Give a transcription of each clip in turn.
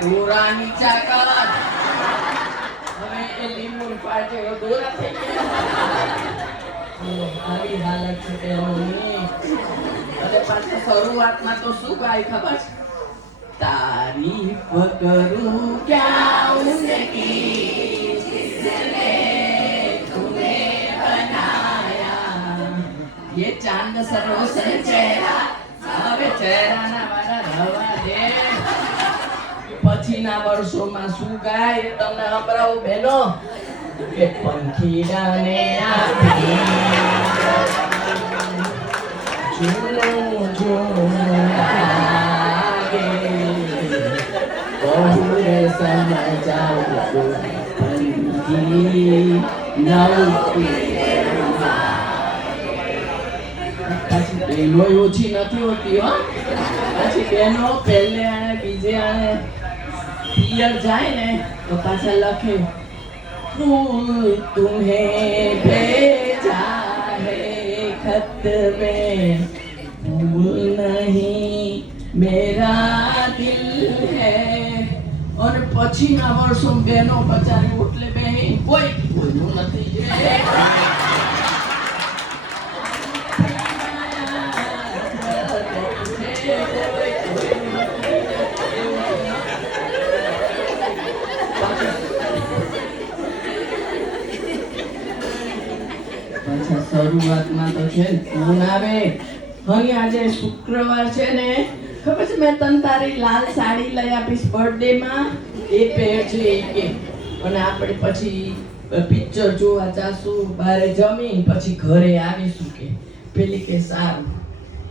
ગોરાની ચાકર હવે એ લીંબુ પાટે ગોરા થઈ ગયા આવી હાલત છે તેની અને પાછા શરૂઆતમાં તો શું ગાય ખબર છે તારીફ કરું ક્યાં ઉનકી जिसने तुम्हें बनाया ये चांद सरोस चेहरा હવે ચહેરાના વાળા રવા દે પછીના વર્ષોમાં શું ગાય એ તમને સંભળાવું બેનો કે પંખીડાને આપી જૂનું જૂનું લાગે બહુને સમજાવું પંખી નવતી પછી બહેનો ઓછી નથી હોતી હો પછી બહેનો પહેલે આને બીજે આને પિયર જાય ને તો પાછા લખે फूल तुम्हें भेजा है खत में फूल नहीं मेरा दिल है और પછીના વર્ષો બહેનો બચારી ઓટલે બેહી કોઈ કોઈનું નથી શરૂઆતમાં તો છે ફોન આવે હવે આજે શુક્રવાર છે ને ખબર છે મેં તને તારી લાલ સાડી લઈ આપીશ બર્થડે માં એ પહેરજે કે અને આપણે પછી પિક્ચર જોવા જાશું બારે જમીન પછી ઘરે આવીશું કે પેલી કે સારું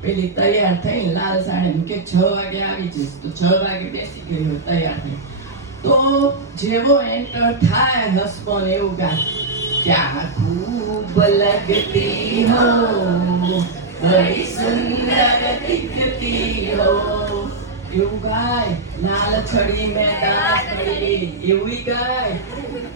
પેલી તૈયાર થઈ લાલ સાડી કે 6 વાગે આવી જઈશ તો 6 વાગે બેસી ગઈ તૈયાર થઈ તો જેવો એન્ટર થાય હસબન્ડ એવું ગાય क्या खूब लगती हो बड़ी सुंदर दिखती हो એવું ગાય લાલ છડી મેં દાસ કરી એવું ગાય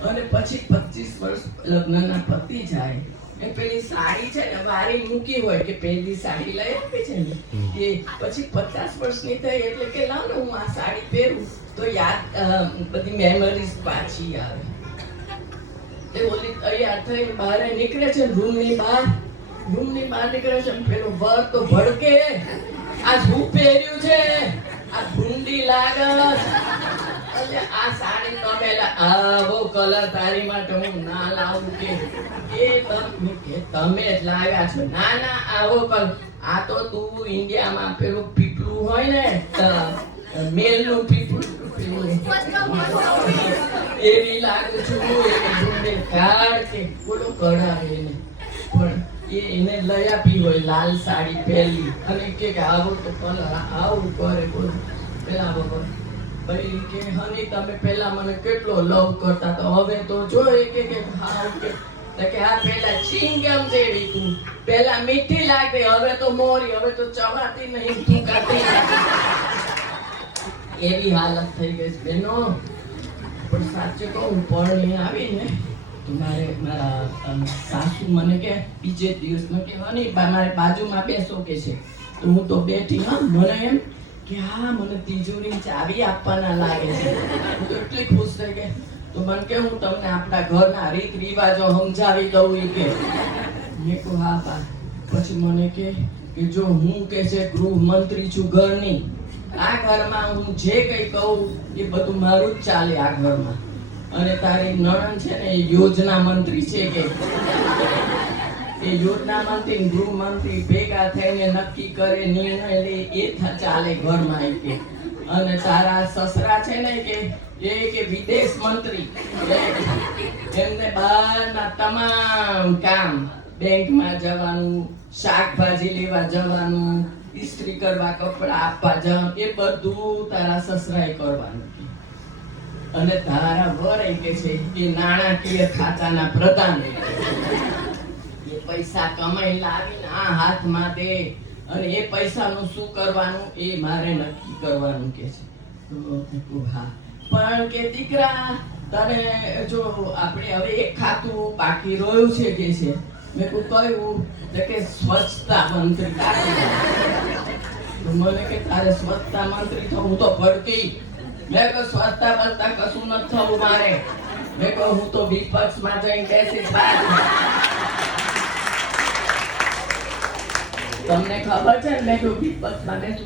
અને પછી 25 વર્ષ લગ્નના પતિ જાય એ પેલી સાડી છે ને વારી મૂકી હોય કે પહેલી સાડી લઈ આપી છે ને કે પછી 50 વર્ષની થઈ એટલે કે લાવ ને હું આ સાડી પહેરું તો યાદ બધી મેમરીઝ પાછી આવે તે ઓલી તૈયાર થઈ બહાર નીકળે છે રૂમની બહાર નીકળે છે પેલો વર તો ભડકે આ શું પહેર્યું છે આ ભૂંડી લાગત એટલે આ સાડી નમેલા આવો કલર તારી માટે હું ના લાવું કે તમે જ લાવ્યા છો ના ના આવો કલર આ તો તું ઇન્ડિયામાં પેલું પીપળું હોય ને મેલનું પીપળું એવી લાગુ છું કાઢ કે બોલો કઢાવે ને પણ એને લઈ આપી હોય લાલ સાડી પહેરી અને કે આવો તો કલર આવું કરે બોલો પેલા વગર ભાઈ કે હની તમે પેલા મને કેટલો લવ કરતા તો હવે તો જો કે હાવ કે આ પેલા ચિંગમ જેવી તું પેલા મીઠી લાગતી હવે તો મોરી હવે તો ચવાતી નહીં તું કાતી એવી હાલત થઈ ગઈ છે બેનો પણ સાચે કહું પરણી આવીને તો મારા સાસુ મને કે બીજે દિવસમાં કે હની મારી બાજુમાં બેસો કે છે તો હું તો બેઠી હા મને એમ કે હા મને તિજોરી ચાવી આપવાના લાગે છે હું તો એટલી ખુશ થઈ ગઈ તો મને કે હું તમને આપણા ઘરના રીત રિવાજો સમજાવી દઉં એ કે મેં કહું હા બા પછી મને કે જો હું કે છે ગૃહ મંત્રી છું ઘરની આ ઘરમાં હું જે કઈ કહું એ બધું મારું જ ચાલે આ ઘરમાં અને તારી નણંદ છે ને એ યોજના મંત્રી છે કે એ યોજના મંત્રી ગૃહમંત્રી ભેગા થઈને નક્કી કરે નિર્ણય લે એ ચાલે ઘરમાં કે અને તારા સસરા છે ને કે એ વિદેશ મંત્રી એમને બહારના તમામ કામ બેંકમાં જવાનું શાકભાજી લેવા જવાનું ઇસ્ત્રી કરવા કપડા આપવા જવાનું એ બધું તારા સસરાએ કરવાનું અને તારા વર કે છે એ નાણાકીય ખાતાના પ્રધાન એ પૈસા કમાઈ લાવીને આ હાથમાં દે અને એ પૈસાનું શું કરવાનું એ મારે નક્કી કરવાનું કે છે તો હા પણ કે દીકરા તને જો આપણે હવે એક ખાતું બાકી રહ્યું છે કે છે મેં કહ્યું કે સ્વચ્છતા મંત્રી મને કે તારે સ્વચ્છતા મંત્રી થવું તો ભડકી મેં કહ્યું સ્વચ્છતા બચતા કશું નથી થવું મારે. મેં કહ્યું હું તો વિપક્ષમાં જઈને બેસીશ બાજુ. તમને ખબર છે ને મેં કહ્યું વિપક્ષમાં બેસું